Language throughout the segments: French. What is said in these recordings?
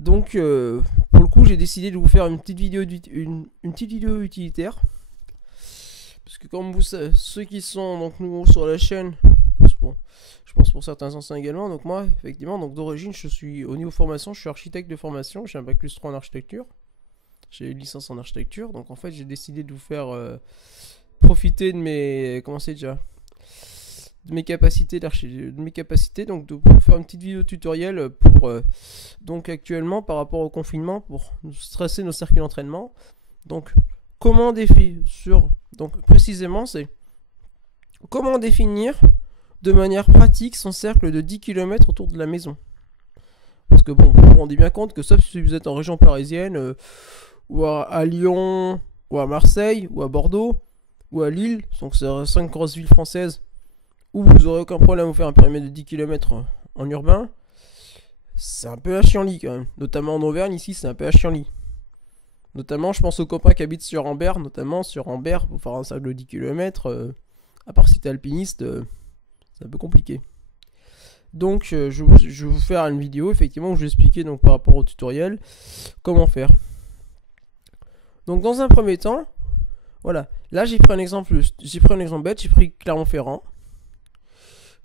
Donc pour le coup j'ai décidé de vous faire une petite vidéo, une petite vidéo utilitaire. Parce que comme vous savez, ceux qui sont donc nouveaux sur la chaîne, bon, je pense pour certains anciens également, donc moi effectivement donc d'origine je suis au niveau formation, je suis architecte de formation, j'ai un bac plus 3 en architecture. J'ai une licence en architecture, donc en fait j'ai décidé de vous faire profiter de mes, comment c'est déjà, de mes capacités donc de vous faire une petite vidéo tutoriel pour donc actuellement par rapport au confinement pour nous stresser nos circuits d'entraînement. Donc comment définir donc précisément c'est comment définir de manière pratique son cercle de 10 km autour de la maison. Parce que bon, vous vous rendez bien compte que sauf si vous êtes en région parisienne ou à Lyon, ou à Marseille, ou à Bordeaux, ou à Lille, donc c'est 5 grosses villes françaises, où vous n'aurez aucun problème à vous faire un périmètre de 10 km en urbain, c'est un peu à chienlit quand même. Notamment en Auvergne, ici, c'est un peu à chienlit. Notamment, je pense aux copains qui habitent sur Ambert, pour faire un cercle de 10 km, à part si t'es alpiniste, c'est un peu compliqué. Donc, je vais vous faire une vidéo, effectivement, où je vais expliquer donc, par rapport au tutoriel, comment faire. Donc dans un premier temps, voilà, là j'ai pris un exemple bête, j'ai pris Clermont-Ferrand.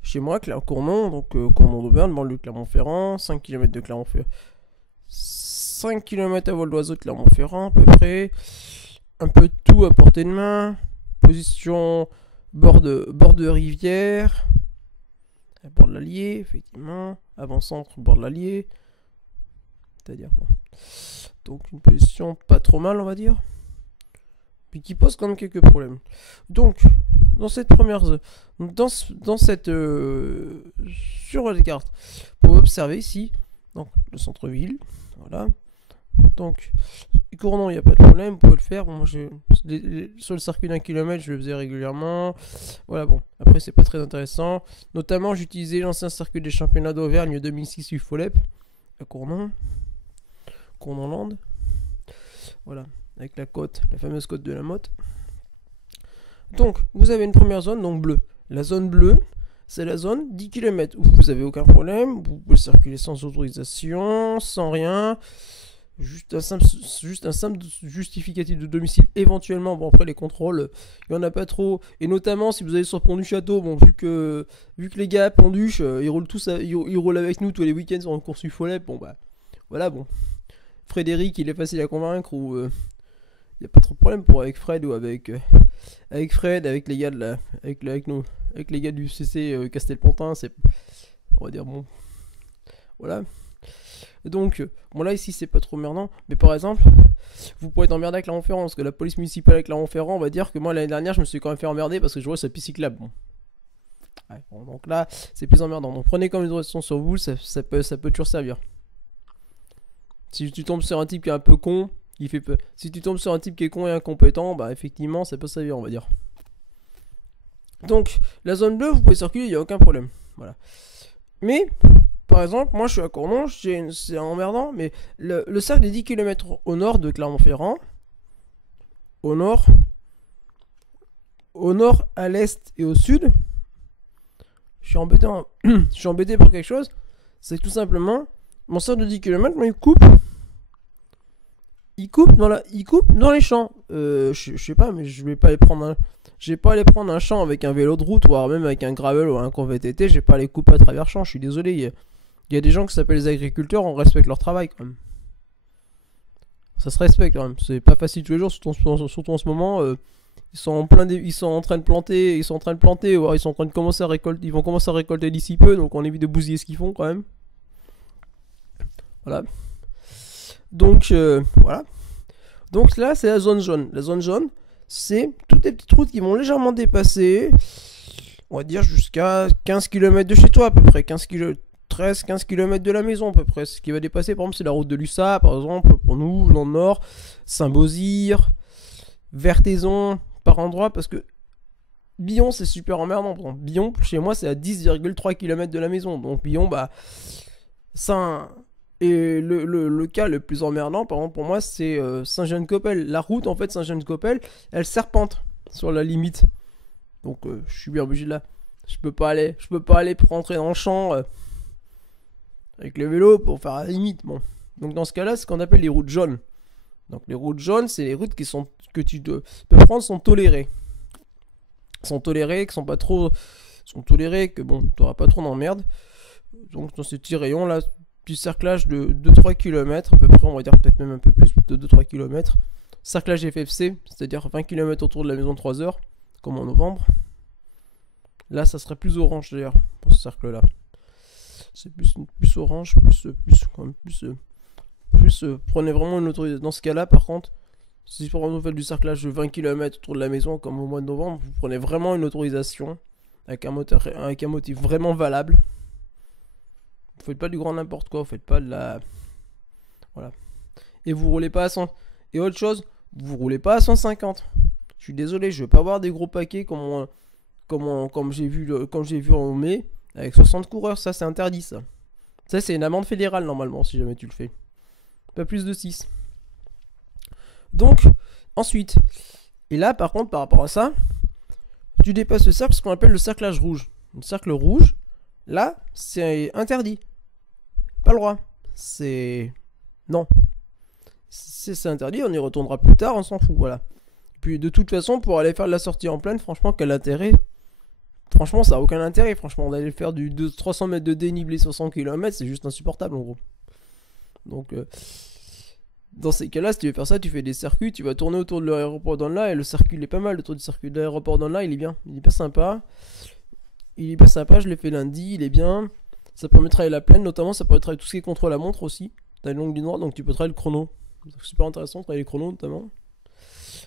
Chez moi, Cournon, donc Cournon d'Auvergne, banlieue de Clermont-Ferrand, 5 km de Clermont-Ferrand. 5 km à vol d'oiseau de Clermont-Ferrand, à peu près. Un peu de tout à portée de main. Position bord de rivière. Bord de l'Allier, effectivement. Avant-centre, bord de l'Allier. C'est-à-dire, bon. Donc une position pas trop mal, on va dire. Puis qui pose quand même quelques problèmes. Donc, dans cette première sur la carte, pour observer ici, donc le centre-ville, voilà. Donc, Cournon, il n'y a pas de problème, vous pouvez le faire. Bon, moi, sur le circuit d'un kilomètre, je le faisais régulièrement. Voilà, bon, après, c'est pas très intéressant. Notamment, j'utilisais l'ancien circuit des championnats d'Auvergne 2006 UFOLEP à Cournon. Cournonland. Voilà, avec la côte, la fameuse côte de la Motte. Donc, vous avez une première zone, donc bleue. La zone bleue, c'est la zone 10 km où vous n'avez aucun problème, vous pouvez circuler sans autorisation, sans rien. Juste un simple justificatif de domicile. Éventuellement, bon après les contrôles, il n'y en a pas trop. Et notamment si vous allez sur le pont du château, bon vu que les gars à Ponduche, ils roulent tous, ils roulent avec nous tous les week-ends sur une course UFOLEP, bon bah voilà bon. Frédéric, il est facile à convaincre ou il n'y a pas trop de problème pour avec Fred ou avec Fred, avec les gars de la, avec les gars du CC Castelpontin, c'est, on va dire bon, voilà. Donc bon là ici c'est pas trop emmerdant, mais par exemple, vous pourrez être emmerdé avec Clermont-Ferrand parce que la police municipale avec Clermont-Ferrand, on va dire que moi l'année dernière je me suis quand même fait emmerder parce que je vois sa piste cyclable. Bon. Ouais, bon, donc là c'est plus emmerdant. Donc prenez comme une direction sur vous, ça peut toujours servir. Si tu tombes sur un type qui est un peu con, il fait peur. Si tu tombes sur un type qui est con et incompétent, bah effectivement ça peut servir, on va dire. Donc la zone bleue, vous pouvez circuler, il n'y a aucun problème. Voilà. Mais par exemple, moi je suis à Cournon, c'est emmerdant, mais le cercle des 10 km au nord de Clermont-Ferrand, au nord, à l'est et au sud, je suis embêté par quelque chose, c'est tout simplement, mon cercle de 10 km, moi, il coupe dans les champs. Je sais pas, mais je vais pas aller prendre un champ avec un vélo de route, ou alors même avec un gravel ou un VTT, je vais pas aller couper à travers champ, je suis désolé. Il y a des gens qui s'appellent les agriculteurs, on respecte leur travail quand même. Ça se respecte quand même. C'est pas facile tous les jours, surtout en ce moment. Ils sont en train de planter, ou alors ils sont en train de commencer à récolter. Ils vont commencer à récolter d'ici peu, donc on évite de bousiller ce qu'ils font quand même. Voilà. Donc voilà. Donc là c'est la zone jaune. La zone jaune, c'est toutes les petites routes qui vont légèrement dépasser, on va dire jusqu'à 15 km de chez toi à peu près, 15 km de la maison à peu près. Ce qui va dépasser par exemple c'est la route de Lussat par exemple pour nous dans le nord, Saint-Beauzire, Vertaison par endroit, parce que Billon c'est super emmerdant. Par exemple, Billon chez moi c'est à 10,3 km de la maison, donc Billon bah ça. Et le cas le plus emmerdant par exemple pour moi c'est Saint-Jean-de-Copel. La route en fait Saint-Jean-de-Copel elle serpente sur la limite, donc je suis bien obligé de là. Je peux pas aller rentrer dans le champ avec le vélo pour faire la limite. Bon, Donc dans ce cas-là, c'est ce qu'on appelle les routes jaunes. Donc les routes jaunes, c'est les routes que tu peux prendre sont tolérées. Sont tolérées, qui sont pas trop... sont tolérées, que bon, tu n'auras pas trop d'emmerde. Donc dans ce petit rayon là, petit cerclage de 2-3 km, à peu près, on va dire peut-être même un peu plus, de 2-3 km. Cerclage FFC, c'est-à-dire 20 km autour de la maison de 3 heures, comme en novembre. Là, ça serait plus orange d'ailleurs, pour ce cercle-là. C'est plus orange, prenez vraiment une autorisation. Dans ce cas-là, par contre, si pour vous faites du cerclage de 20 km autour de la maison, comme au mois de novembre, vous prenez vraiment une autorisation avec un motif vraiment valable. Vous faites pas du grand n'importe quoi, vous faites pas de la... Voilà. Et vous roulez pas à 100. Et autre chose, vous roulez pas à 150. Je suis désolé, je vais pas avoir des gros paquets comme j'ai vu en mai, avec 60 coureurs, ça c'est interdit ça. Ça c'est une amende fédérale normalement si jamais tu le fais. Pas plus de 6. Donc, ensuite, et là par contre par rapport à ça, tu dépasses le cercle, ce qu'on appelle le cerclage rouge. Le cercle rouge, là, c'est interdit. Pas le droit. C'est... Non. C'est interdit, on y retournera plus tard, on s'en fout, voilà. Puis de toute façon, pour aller faire de la sortie en pleine, franchement, quel intérêt? Franchement, ça a aucun intérêt, franchement, d'aller faire de 300 mètres de dénivelé sur 100 km, c'est juste insupportable en gros. Donc, dans ces cas-là, si tu veux faire ça, tu fais des circuits, tu vas tourner autour de l'aéroport d'Anla, et le circuit, il est pas mal, autour du circuit de l'aéroport d'Anla, il est bien, il est pas sympa. Il est pas sympa, je l'ai fait lundi, il est bien. Ça permet de travailler la plaine, notamment ça permet de travailler tout ce qui est contre la montre aussi. T'as une longue ligne droite, donc tu peux travailler le chrono. C'est super intéressant de travailler les chronos notamment.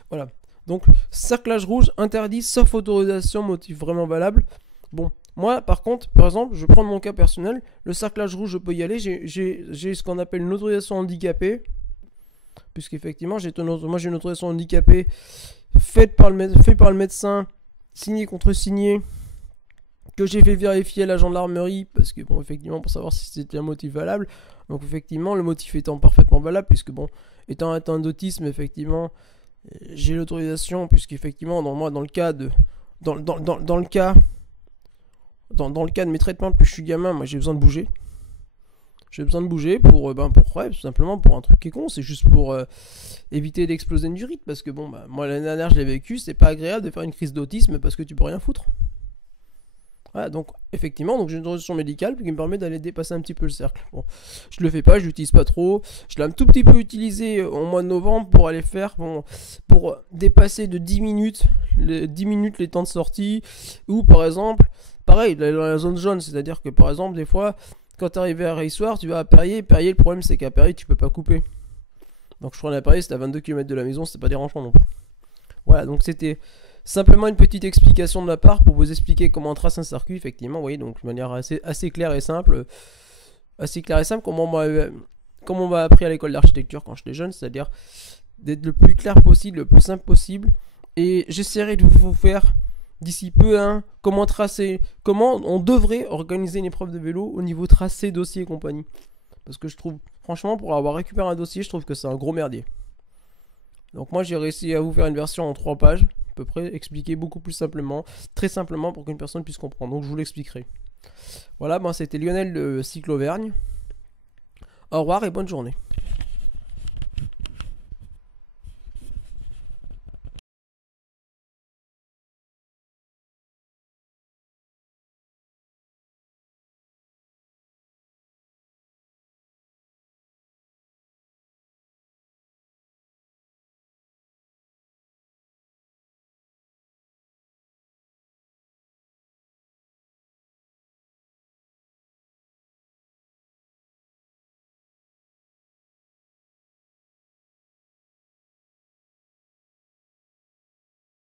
Voilà. Donc, cerclage rouge interdit sauf autorisation, motif vraiment valable. Bon, moi par contre, par exemple, je vais prendre mon cas personnel. Le cerclage rouge, je peux y aller. J'ai ce qu'on appelle une autorisation handicapée. Puisqu'effectivement, moi j'ai une autorisation handicapée fait par le médecin, signée contre-signée, que j'ai fait vérifier à la gendarmerie, parce que bon, effectivement, pour savoir si c'était un motif valable. Donc effectivement, le motif étant parfaitement valable, puisque bon, étant atteint d'autisme, effectivement, j'ai l'autorisation, puisqu'effectivement, dans le cas de mes traitements depuis que je suis gamin, moi j'ai besoin de bouger. J'ai besoin de bouger pour tout simplement pour un truc qui est con, c'est juste pour éviter d'exploser une durite, parce que bon, moi l'année dernière je l'ai vécu, c'est pas agréable de faire une crise d'autisme parce que tu peux rien foutre. Voilà, donc effectivement, donc j'ai une autorisation médicale qui me permet d'aller dépasser un petit peu le cercle. Bon, je le fais pas, je l'utilise pas trop. Je l'ai un tout petit peu utilisé au mois de novembre pour aller faire, pour dépasser de 10 minutes les temps de sortie. Ou par exemple, pareil, dans la zone jaune, c'est-à-dire que par exemple, des fois, quand tu arrives à Railsoir, tu vas à Perrier. Perrier, le problème c'est qu'à Perrier, tu peux pas couper. Donc je prenais à Perrier, c'était à 22 km de la maison, c'était pas dérangeant non plus. Voilà, donc c'était simplement une petite explication de ma part pour vous expliquer comment on trace un circuit, effectivement, vous voyez, donc de manière assez claire et simple. Comme on m'a appris à l'école d'architecture quand j'étais jeune, c'est-à-dire d'être le plus clair possible, le plus simple possible. Et j'essaierai de vous faire d'ici peu comment on devrait organiser une épreuve de vélo au niveau tracé, dossier et compagnie. Parce que je trouve, franchement, pour avoir récupéré un dossier, je trouve que c'est un gros merdier. Donc moi j'ai réussi à vous faire une version en 3 pages, à peu près, expliquer beaucoup plus simplement, très simplement pour qu'une personne puisse comprendre. Donc je vous l'expliquerai. Voilà, c'était Lionel de Cycle Auvergne. Au revoir et bonne journée.